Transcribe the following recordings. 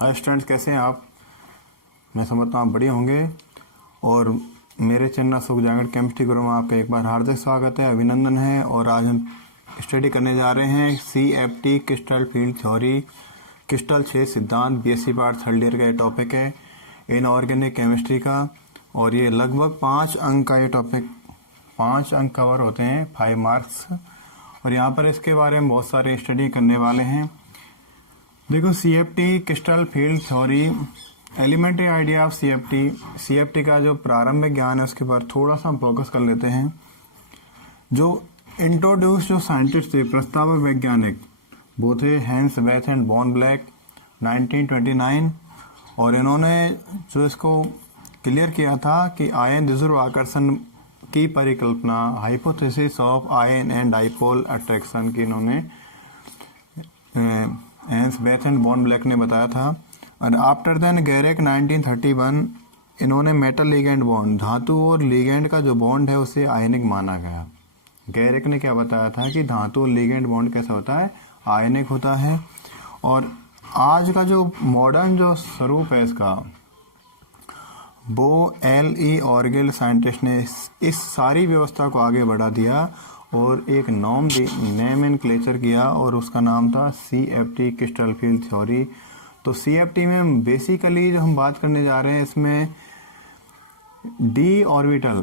Hi students, कैसे हैं आप। मैं समझता हूँ आप बढ़िया होंगे। और मेरे चैनल सुख जांगड़ केमिस्ट्री गुरु में आपका एक बार हार्दिक स्वागत है, अभिनंदन है। और आज हम स्टडी करने जा रहे हैं CFT crystal field theory, crystal 6 सिद्धांत, BSc पार्ट थर्ड ईयर का ये टॉपिक है इनऑर्गेनिक केमिस्ट्री का। और ये लगभग 5 अंक का ये टॉपिक, 5 अंक कवर होते हैं, 5 मार्क्स। और यहाँ पर इसके बारे में बहुत सारे स्टडी करने वाले हैं। देखो, CFT crystal field theory, elementary idea of CFT का जो प्रारंभिक ज्ञान है उसके ऊपर थोड़ा सा हम फोकस कर लेते हैं। जो इंट्रोड्यूस जो साइंटिस्ट थे, प्रस्तावक वैज्ञानिक, वो थे hence width and Bon black 1929। और इन्होंने जो इसको क्लियर किया था कि आयन द्विध्रुव आकर्षण की परिकल्पना, hypothesis of ion and dipole attraction की इन्होंने hence width and Bon black ने बताया था। और आफ्टर देन गैरेक 1931 इन्होंने मेटल लिगेंड बॉन्ड, धातु और लिगेंड का जो बॉन्ड है उसे आयनिक माना गया। गैरेक ने क्या बताया था कि धातु और लिगेंड बॉन्ड कैसा होता है, आयनिक होता है। और आज का जो मॉडर्न जो स्वरूप है इसका, वो L.E. ऑर्गेल साइंटिस्ट ने इस सारी व्यवस्था को आगे बढ़ा दिया और एक नोमेनक्लेचर किया और उसका नाम था CFT क्रिस्टल फील्ड थ्योरी। तो CFT में बेसिकली जो हम बात करने जा रहे हैं, इसमें D ऑर्बिटल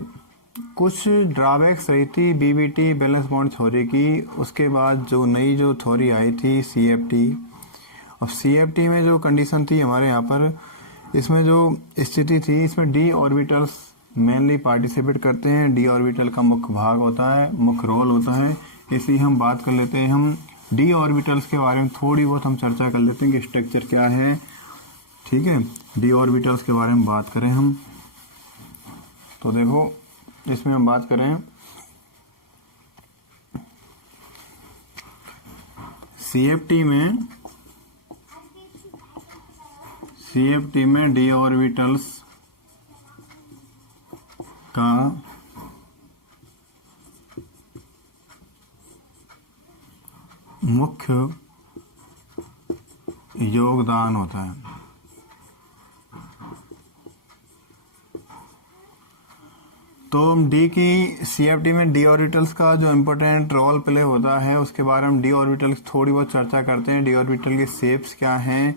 कुछ ड्रॉबैक्स रही थी BBT बैलेंस बॉन्ड थ्योरी की। उसके बाद जो नई जो थ्योरी आई थी CFT, और CFT में जो कंडीशन थी हमारे यहाँ पर, इसमें जो स्थिति थी, इसमें D ऑर्बिटल्स मेनली पार्टिसिपेट करते हैं। D ऑर्बिटल का मुख्य भाग होता है, मुख्य रोल होता है। इसलिए हम बात कर लेते हैं, हम D ऑर्बिटल्स के बारे में थोड़ी बहुत हम चर्चा कर लेते हैं कि स्ट्रक्चर क्या है। ठीक है, D ऑर्बिटल्स के बारे में बात करें हम, तो देखो इसमें हम बात करें CFT में D ऑर्बिटल्स का मुख्य योगदान होता है। तो D की CFT में D ऑर्बिटल्स का जो इम्पोर्टेंट रोल प्ले होता है उसके बारे में D ऑर्बिटल्स थोड़ी बहुत चर्चा करते हैं। D ऑर्बिटल के शेप्स क्या हैं,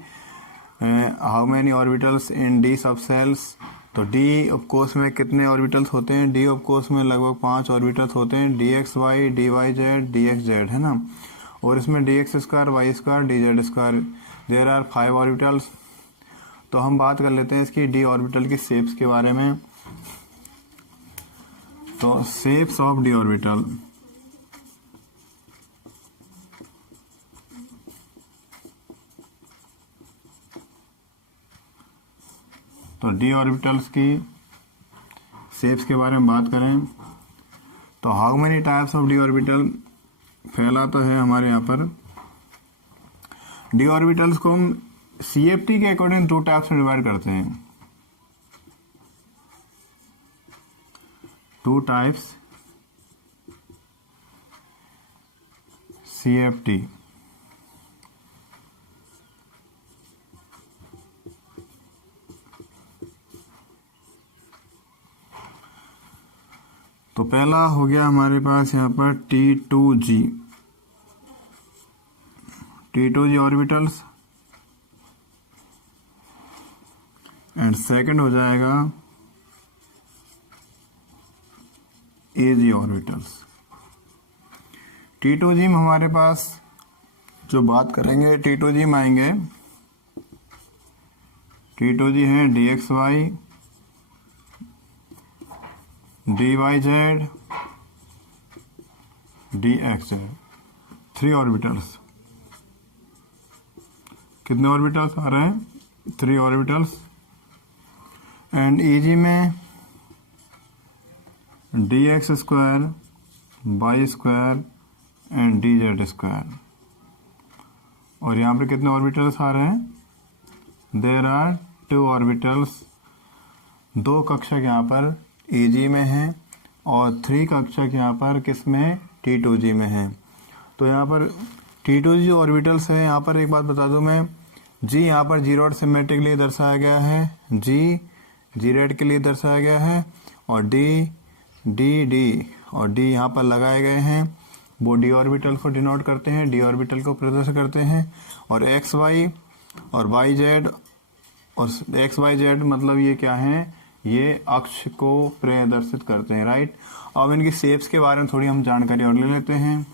how many orbitals in D सब सेल्स। तो D ऑफ कोर्स में कितने ऑर्बिटल्स होते हैं, D ऑफ कोर्स में लगभग 5 ऑर्बिटल्स होते हैं, DXY, DYZ, DXZ, है ना। और इसमें DX square, Y square, DZ square, there are 5 orbitals. तो हम बात कर लेते हैं इसकी D ऑर्बिटल की शेप्स के बारे में। तो शेप्स ऑफ D ऑर्बिटल, तो D ऑर्बिटल्स की शेप्स के बारे में बात करें तो how many types of D orbital फैलाता है हमारे यहाँ पर। D ऑर्बिटल्स को हम CFT के अकॉर्डिंग 2 टाइप्स में डिवाइड करते हैं। 2 टाइप्स CFT। तो पहला हो गया हमारे पास यहाँ पर T2G ऑर्बिटल्स, एंड सेकंड हो जाएगा AG ऑर्बिटल्स। T2G में हमारे पास जो बात करेंगे, T2G में आएंगे, T2G है DXY, DYZ, DXZ, 3 ऑर्बिटल्स। कितने ऑर्बिटल्स आ रहे हैं, 3 ऑर्बिटल्स। एंड EG में DX square, Y square and DZ square. और यहाँ पे कितने ऑर्बिटल्स आ रहे हैं, देयर आर 2 ऑर्बिटल्स। 2 कक्षक यहाँ पर AG में है और 3 कक्षक यहाँ पर किस में, T2G में है। तो यहाँ पर T2G ऑर्बिटल्स है। यहाँ पर एक बात बता दूं मैं, जी यहाँ पर जीरो और सिमेट्रिकली दर्शाया गया है, जी रेड के लिए दर्शाया गया है, और डी और डी यहाँ पर लगाए गए हैं, वो डी ऑर्बिटल को डिनोट करते हैं, डी ऑर्बिटल को प्रदर्शित करते हैं। और एक्स वाई और वाई जेड, और एक्स वाई जेड मतलब ये क्या है, ये अक्ष को प्रदर्शित करते हैं, राइट। अब इनकी शेप्स के बारे में थोड़ी हम जानकारी और ले लेते हैं।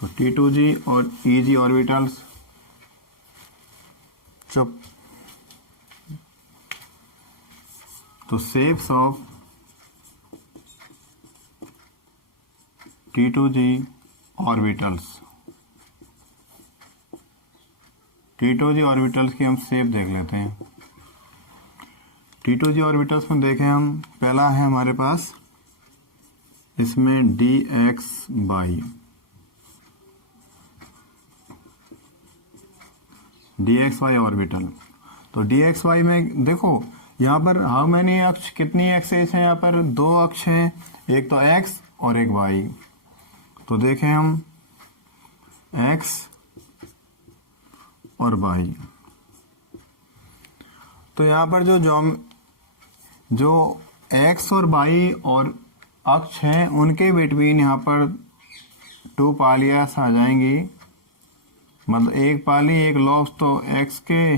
तो T2G और EG ऑर्बिटल्स, चुप, तो shapes of T2G orbitals, T2G orbitals की हम शेप देख लेते हैं। T2G ऑर्बिटल्स में देखें हम, पहला है हमारे पास इसमें DXY ऑर्बिटल। तो DXY में देखो यहाँ पर हाउ मैनी अक्ष, कितनी एक्सेस है, यहाँ पर दो अक्ष हैं, एक तो X और एक Y। तो देखें हम X और Y, तो यहाँ पर जो X और Y और अक्ष हैं उनके बिटवीन यहाँ पर टू पालियास आ जाएंगी, मतलब एक पाली एक लॉब्स, तो X के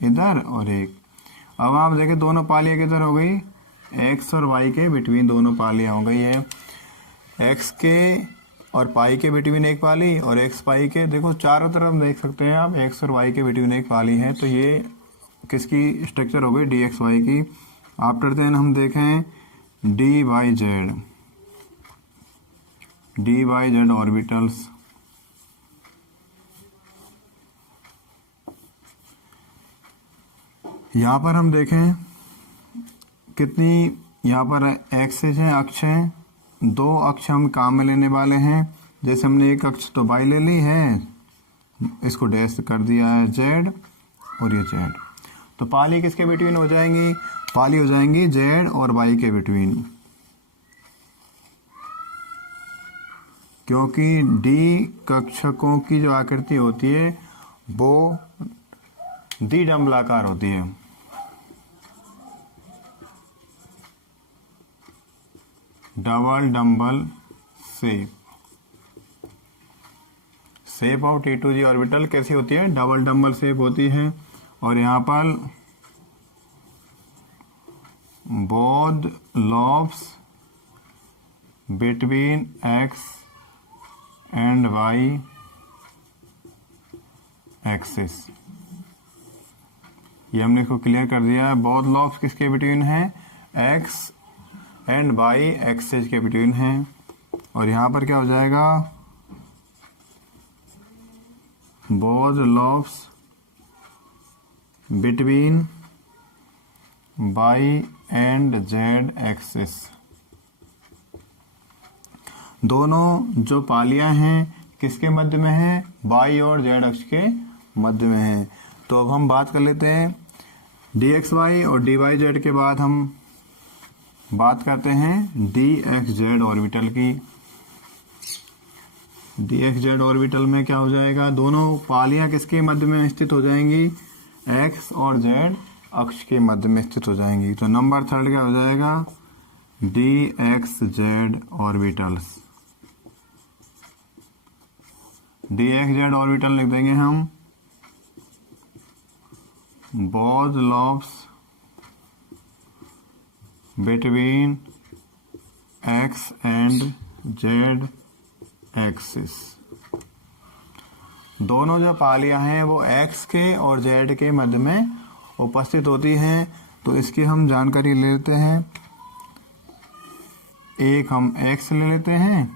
इधर और एक। अब आप देखें दोनों पालियाँ किधर हो गई, X और Y के बिटवीन दोनों पालियाँ हो गई है। X के और पाई के बिटवीन एक पाली, और X पाई के, देखो चारों तरफ देख सकते हैं आप, X और Y के बिटवीन एक पाली है। तो ये किसकी स्ट्रक्चर हो गई, DXY की। आफ्टर देन हम देखें DYZ ऑर्बिटल्स। यहाँ पर हम देखें कितनी, यहाँ पर एक्सेस हैं, अक्ष हैं, दो अक्ष हम काम में लेने वाले हैं। जैसे हमने एक अक्ष तो वाई ले ली है, इसको डैश कर दिया है जेड, और ये जेड। तो पाली किसके बिटवीन हो जाएंगी, पाली हो जाएंगी जेड और वाई के बिटवीन, क्योंकि डी कक्षकों की जो आकृति होती है वो द्विडंबलाकार होती है। Double dumbbell shape of T2G orbital कैसी होती है, डबल डंबल शेप होती है। और यहाँ पर both lobes between X and Y axis, ये हमने इसको क्लियर कर दिया है। बोथ लॉब्स किसके बिटवीन है, X एंड Y एक्सिस के बिटवीन है। और यहाँ पर क्या हो जाएगा, both lobes between Y and Z axis, दोनों जो पालियां हैं किसके मध्य में है, Y और Z अक्ष के मध्य में है। तो अब हम बात कर लेते हैं DXY और DYZ के बाद हम बात करते हैं DXZ ऑर्बिटल की। DXZ ऑर्बिटल में क्या हो जाएगा, दोनों पालियां किसके मध्य में स्थित हो जाएंगी, X और Z अक्ष के मध्य में स्थित हो जाएंगी। तो नंबर थर्ड क्या हो जाएगा, DXZ ऑर्बिटल्स। DXZ ऑर्बिटल लिख देंगे हम, both lobes between X and Z axis, दोनों जो पालियां हैं वो X के और Z के मध्य में उपस्थित होती हैं। तो इसकी हम जानकारी ले लेते हैं। एक हम X ले लेते हैं,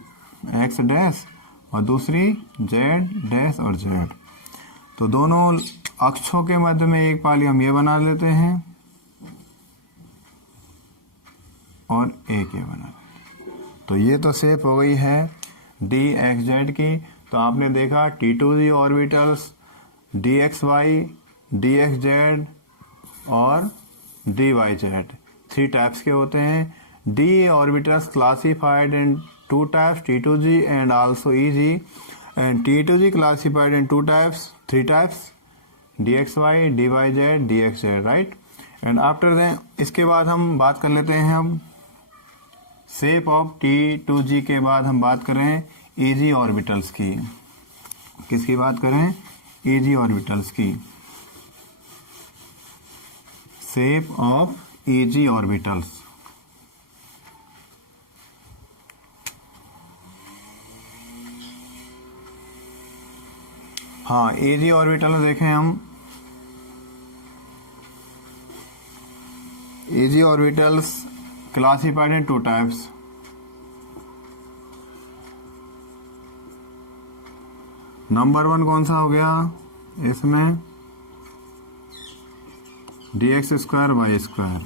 X डैश, और दूसरी Z डैश और Z। तो दोनों अक्षों के मध्य में एक पाली हम ये बना लेते हैं और एक ये बना लेते हैं। तो ये तो शेप हो गई है DXZ की। तो आपने देखा T2G ऑर्बिटल्स DXY, DXZ और DYZ 3 टाइप्स के होते हैं। D orbitals classified two types, T2G and also EG. And T2G classified in two types, three types, dxy, dyz, dxz, right? And after that इसके बाद हम बात कर लेते हैं हम शेप ऑफ T2G के बाद हम बात करें EG ऑर्बिटल्स की। किसकी बात करें? EG ऑर्बिटल्स की। Shape of EG orbitals. हाँ, EG ऑर्बिटल देखें हम। EG orbitals classified in two types. Number 1 कौन सा हो गया इसमें? dx square Y square,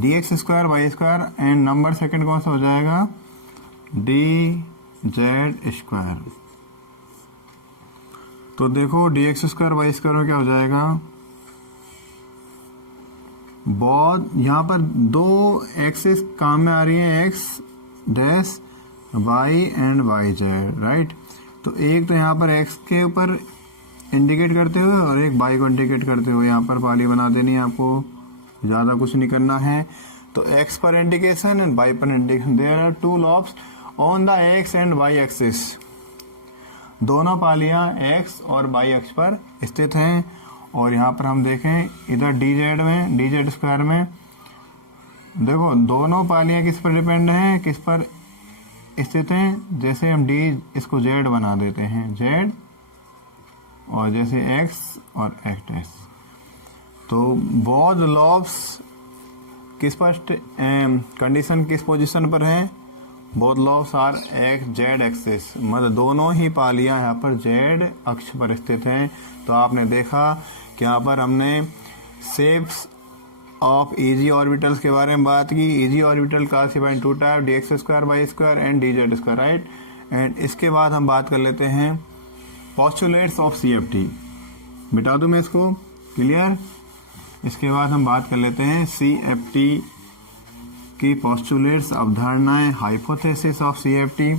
dx square Y square. And number second कौन सा हो जाएगा? dz square. तो देखो dx स्क्वायर वाई स्क्वायर में क्या हो जाएगा? बहुत यहाँ पर दो एक्सिस काम में आ रही है, X dash Y and Y Z, right? तो एक तो यहाँ पर एक्स के ऊपर इंडिकेट करते हुए और एक वाई को इंडिकेट करते हुए यहाँ पर पाली बना देनी है आपको, ज़्यादा कुछ नहीं करना है। तो एक्स पर इंडिकेशन एंड वाई पर indication. There are two lobes on the X and Y axis. दोनों पालियाँ एक्स और वाई अक्ष पर स्थित हैं। और यहाँ पर हम देखें इधर dz में, dz स्क्वायर में देखो दोनों पालियाँ किस पर डिपेंड हैं, किस पर स्थित हैं? जैसे हम d इसको z बना देते हैं, z, और जैसे x और x डैश। तो बोथ लॉब्स किस पर कंडीशन किस पोजीशन पर हैं? Both lobes are X Z axis, मतलब दोनों ही पालियां यहाँ पर जेड अक्ष पर स्थित हैं। तो आपने देखा कि यहाँ पर हमने शेप्स ऑफ EG ऑर्बिटल्स के बारे में बात की। EG orbital classified in two type, dx square Y square and dz square, right? And इसके बाद हम बात कर लेते हैं पोस्टुलेट्स ऑफ CFT। मिटा दूं मैं इसको, क्लियर? इसके बाद हम बात कर लेते हैं CFT की पोस्टुलेट्स, अवधारणाएं, हाइपोथेसिस ऑफ CFT।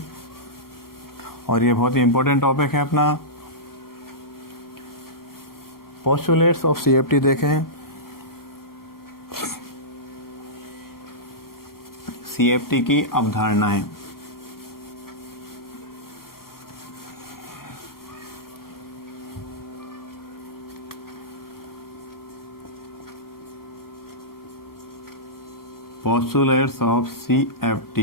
और ये बहुत ही इंपॉर्टेंट टॉपिक है अपना। पोस्टुलेट्स ऑफ CFT देखें। CFT की अवधारणाएं। Postulates of CFT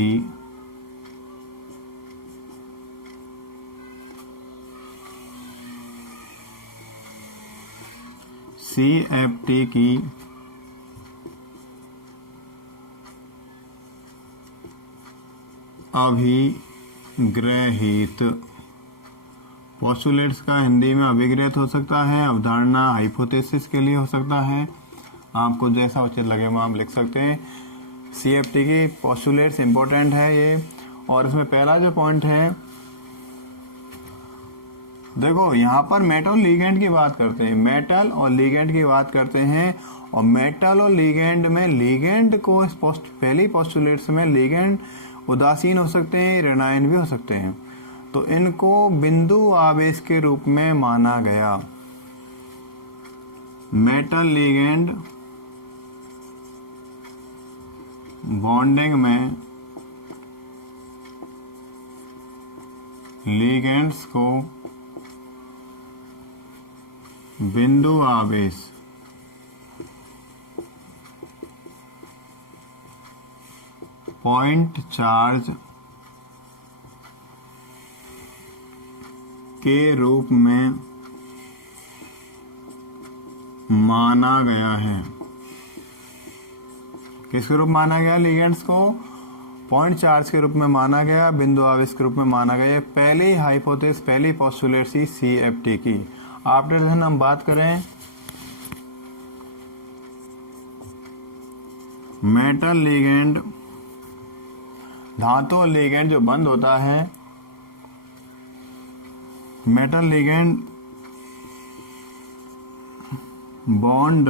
की अभिग्रहित। पोस्टुलेट्स का हिंदी में अभिग्रहित हो सकता है, अवधारणा हाइपोथेसिस के लिए हो सकता है। आपको जैसा उचित लगे वो आप लिख सकते हैं। CFT की पोस्टुलेट्स इंपॉर्टेंट है ये। और इसमें पहला जो पॉइंट है, देखो यहाँ पर मेटल और लिगेंड की बात करते हैं, मेटल और लिगेंड की बात करते हैं। और मेटल और लिगेंड में लिगेंड को पहली पोस्टुलेट्स में लिगेंड उदासीन हो सकते हैं, ऋणायन भी हो सकते हैं। तो इनको बिंदु आवेश के रूप में माना गया। मेटल लिगेंड बॉन्डिंग में लिगेंड्स को बिंदु आवेश पॉइंट चार्ज के रूप में माना गया है। किसके रूप माना गया? लिगेंड्स को पॉइंट चार्ज के रूप में माना गया, बिंदु आवेश के रूप में माना गया। पहली हाइपोथेसिस, पहली पोस्टुलेट थी CFT की। आफ्टर दैन हम बात करें मेटल लिगेंड, धातु लिगेंड जो बंद होता है, मेटल लिगेंड बॉन्ड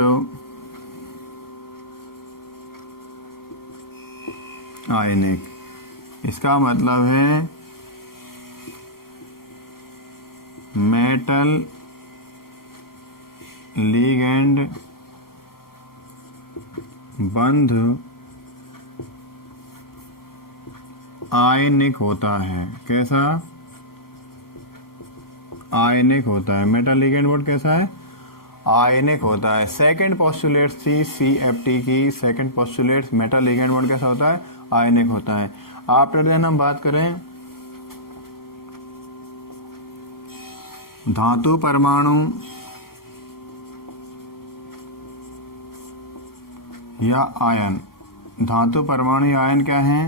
आयनिक। इसका मतलब है मेटल लिगेंड बंध आयनिक होता है। कैसा? आयनिक होता है। मेटल लिगेंड बॉन्ड कैसा है? आयनिक होता है। सेकंड पोस्टुलेट थी CFT की। Second postulate metal ligand bond कैसा होता है? आयनिक होता है। आफ्टर देन हम बात करें धातु परमाणु या आयन। धातु परमाणु या आयन क्या है?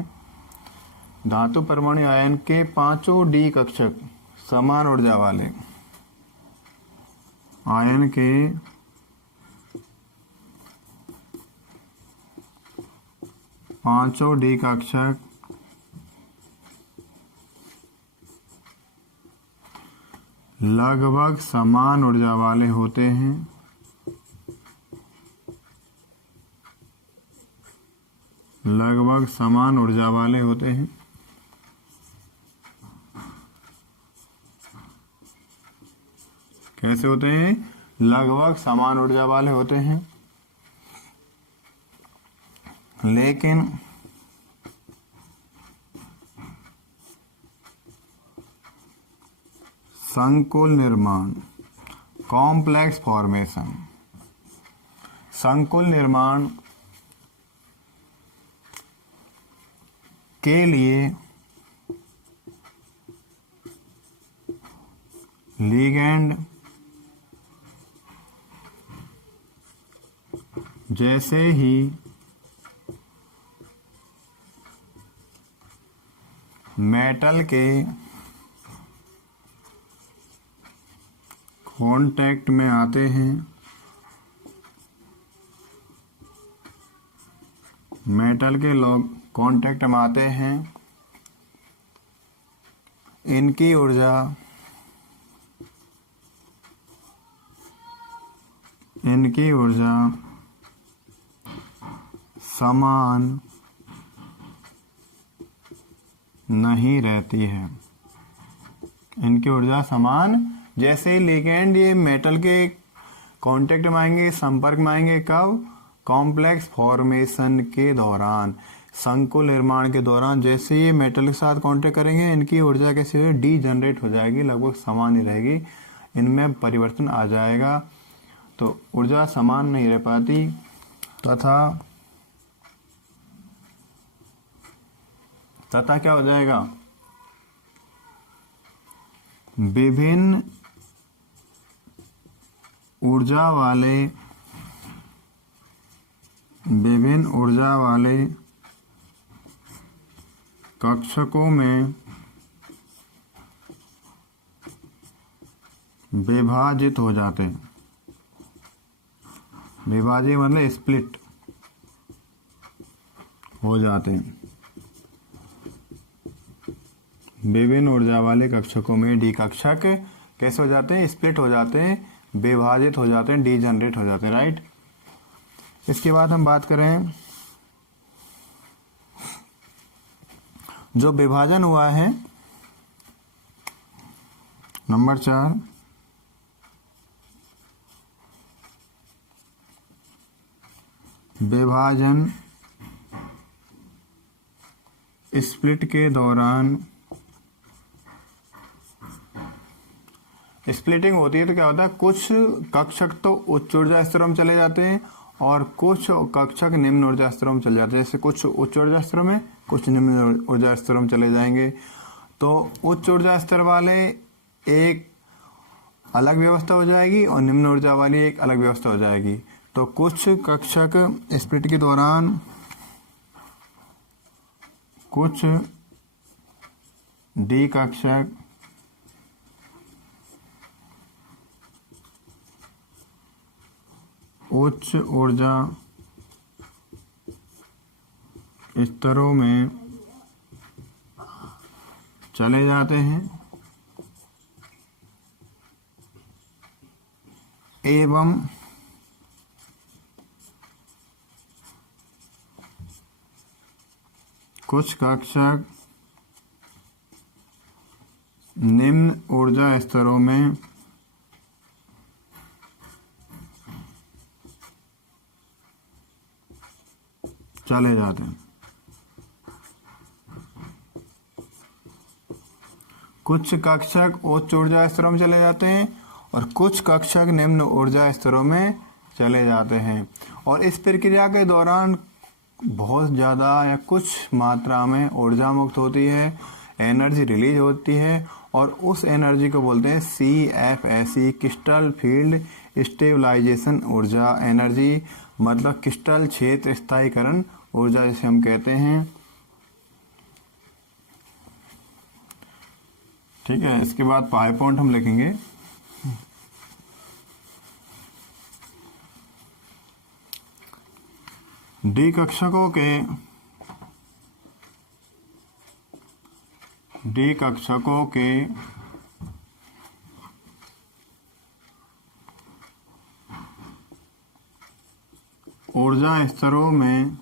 धातु परमाणु आयन के पांचों डी कक्षक समान ऊर्जा वाले आयन के पांचों डी कक्षक लगभग समान ऊर्जा वाले होते हैं। लगभग समान ऊर्जा वाले होते हैं। कैसे होते हैं? लगभग समान ऊर्जा वाले होते हैं। लेकिन संकुल निर्माण कॉम्प्लेक्स फॉर्मेशन, संकुल निर्माण के लिए लिगेंड जैसे ही मेटल के कांटेक्ट में आते हैं, मेटल के लोग कांटेक्ट में आते हैं, इनकी ऊर्जा समान नहीं रहती है। इनकी ऊर्जा समान, जैसे लिगेंड ये मेटल के कांटेक्ट में आएंगे, संपर्क में आएंगे, कब? कॉम्प्लेक्स फॉर्मेशन के दौरान, संकुल निर्माण के दौरान। जैसे ये मेटल के साथ कांटेक्ट करेंगे, इनकी ऊर्जा कैसी होगी? डी जनरेट हो जाएगी, लगभग समान ही रहेगी, इनमें परिवर्तन आ जाएगा, तो ऊर्जा समान नहीं रह पाती। तथा क्या हो जाएगा? विभिन्न ऊर्जा वाले कक्षकों में विभाजित हो जाते हैं। विभाजित मतलब स्प्लिट हो जाते हैं। विभिन्न ऊर्जा वाले कक्षकों में डी कक्षक कैसे हो जाते हैं? स्प्लिट हो जाते हैं, विभाजित हो जाते हैं, डीजनरेट हो जाते हैं, राइट। इसके बाद हम बात करें जो विभाजन हुआ है, नंबर 4, विभाजन स्प्लिट के दौरान स्प्लिटिंग होती है तो क्या होता है? कुछ कक्षक तो उच्च ऊर्जा स्तरों में चले जाते हैं और कुछ कक्षक निम्न ऊर्जा स्तरों में चले जाते हैं। जैसे कुछ उच्च ऊर्जा स्तरों में, कुछ निम्न ऊर्जा स्तरों में चले जाएंगे। तो उच्च ऊर्जा स्तर वाले एक अलग व्यवस्था हो जाएगी और निम्न ऊर्जा वाली एक अलग व्यवस्था हो जाएगी। तो कुछ कक्षक स्प्लिट के दौरान कुछ डी कक्षक उच्च ऊर्जा स्तरों में चले जाते हैं एवं कुछ कक्षक निम्न ऊर्जा स्तरों में चले जाते हैं। कुछ कक्षक उच्च ऊर्जा स्तरों में चले जाते हैं और कुछ कक्षक निम्न ऊर्जा स्तरों में चले जाते हैं, और इस प्रक्रिया के दौरान बहुत ज़्यादा या कुछ मात्रा में ऊर्जा मुक्त होती है, एनर्जी रिलीज होती है, और उस एनर्जी को बोलते हैं CFSE, क्रिस्टल फील्ड स्टेबलाइजेशन ऊर्जा एनर्जी, मतलब क्रिस्टल क्षेत्र स्थायीकरण ऊर्जा जिसे हम कहते हैं। ठीक है, इसके बाद पाई पॉइंट हम लिखेंगे। डी कक्षकों के ऊर्जा स्तरों में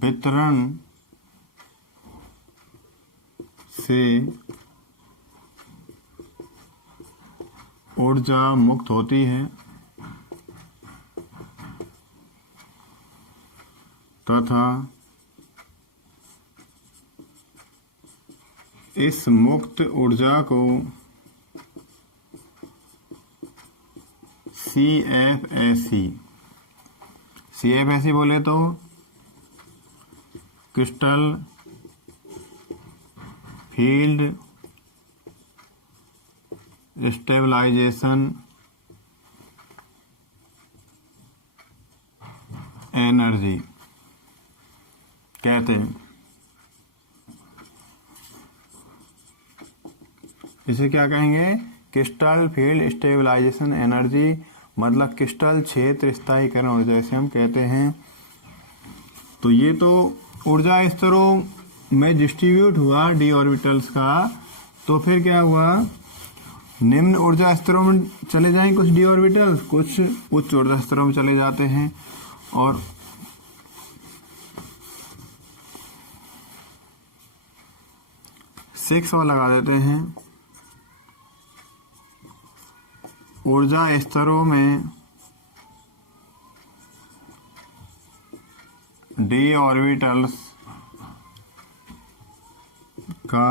वितरण से ऊर्जा मुक्त होती है तथा इस मुक्त ऊर्जा को CFSE बोले तो क्रिस्टल फील्ड स्टेबलाइजेशन एनर्जी कहते हैं। इसे क्या कहेंगे? क्रिस्टल फील्ड स्टेबलाइजेशन एनर्जी, मतलब क्रिस्टल क्षेत्र स्थायीकरण ऊर्जा जैसे हम कहते हैं। तो ये तो ऊर्जा स्तरों में डिस्ट्रीब्यूट हुआ डी ऑर्बिटल्स का। तो फिर क्या हुआ? निम्न ऊर्जा स्तरों में चले जाएंगे कुछ डी ऑर्बिटल्स, कुछ उच्च ऊर्जा स्तरों में चले जाते हैं। और सिक्स और लगा देते हैं। ऊर्जा स्तरों में डी ऑर्बिटल्स का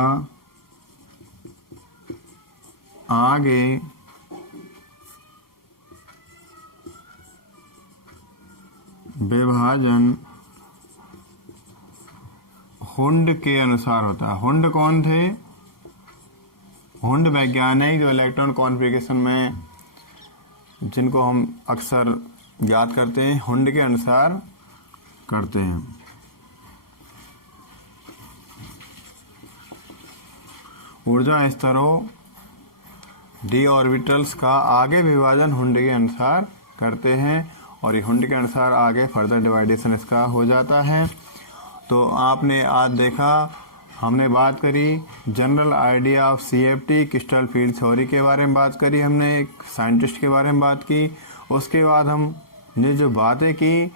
आगे विभाजन हुंड के अनुसार होता है। हुंड कौन थे? हुंड वैज्ञानिक जो इलेक्ट्रॉन कॉन्फ़िगरेशन में जिनको हम अक्सर याद करते हैं, हुंड के अनुसार करते हैं। ऊर्जा स्तरों डी ऑर्बिटल्स का आगे विभाजन हुंड के अनुसार करते हैं, और ये हुंड के अनुसार आगे फर्दर डिवाइडेशन इसका हो जाता है। तो आपने आज देखा, हमने बात करी general idea of CFT, crystal field theory के बारे में बात करी, हमने एक साइंटिस्ट के बारे में बात की। उसके बाद हमने जो बातें की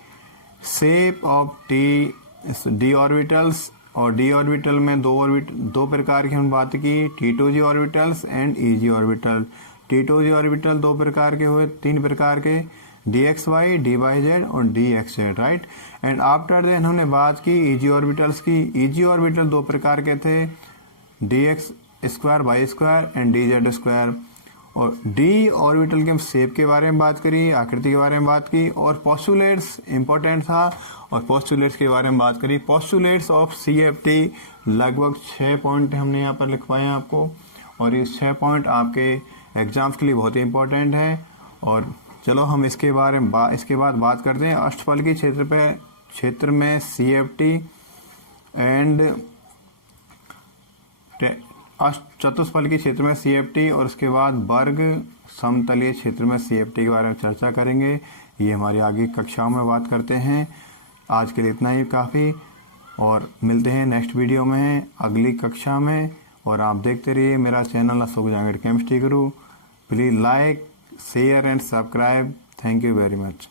शेप ऑफ डी ऑर्बिटल्स, और डी ऑर्बिटल में दो प्रकार की हम बात की, T2G orbitals and EG orbital. T2G orbital दो प्रकार के हुए, तीन प्रकार के, DXY, DYZ और DXZ, right. And after then हमने बात की EG ऑर्बिटल्स की। EG ऑर्बिटल दो प्रकार के थे, DX square, Y square and DZ square. और डी ऑर्बिटल के हम शेप के बारे में बात करी, आकृति के बारे में बात की, और पोस्टुलेट्स इंपॉर्टेंट था, और पोस्टुलेट्स के बारे में बात करी। पोस्टुलेट्स ऑफ CFT लगभग 6 पॉइंट हमने यहाँ पर लिखवाए हैं आपको, और ये 6 पॉइंट आपके एग्जाम्स के लिए बहुत ही इंपॉर्टेंट है। और चलो हम इसके बारे में इसके बाद बात करते हैं अष्टफलकीय क्षेत्र में CFT एंड चतुष्फलकीय क्षेत्र में CFT, और उसके बाद वर्ग समतलीय क्षेत्र में CFT के बारे में चर्चा करेंगे। ये हमारी आगे कक्षाओं में बात करते हैं। आज के लिए इतना ही काफ़ी, और मिलते हैं नेक्स्ट वीडियो में अगली कक्षा में। और आप देखते रहिए मेरा channel Ashok Jangad chemistry Guru. Please like, share and subscribe. Thank you very much.